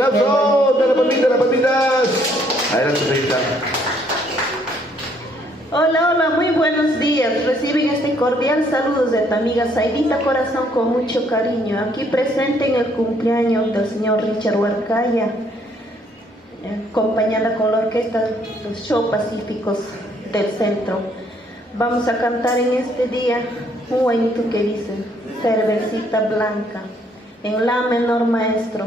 ¡Aplausos! ¡De las palmitas! Adelante, señorita. Hola, hola, muy buenos días. Reciben este cordial saludo de tu amiga Zaidita Corazón con mucho cariño. Aquí presente en el cumpleaños del señor Richard Huarcaya, acompañada con la orquesta Los Show Pacíficos del Centro. Vamos a cantar en este día un guainito que dice Cervecita Blanca, en la menor maestro.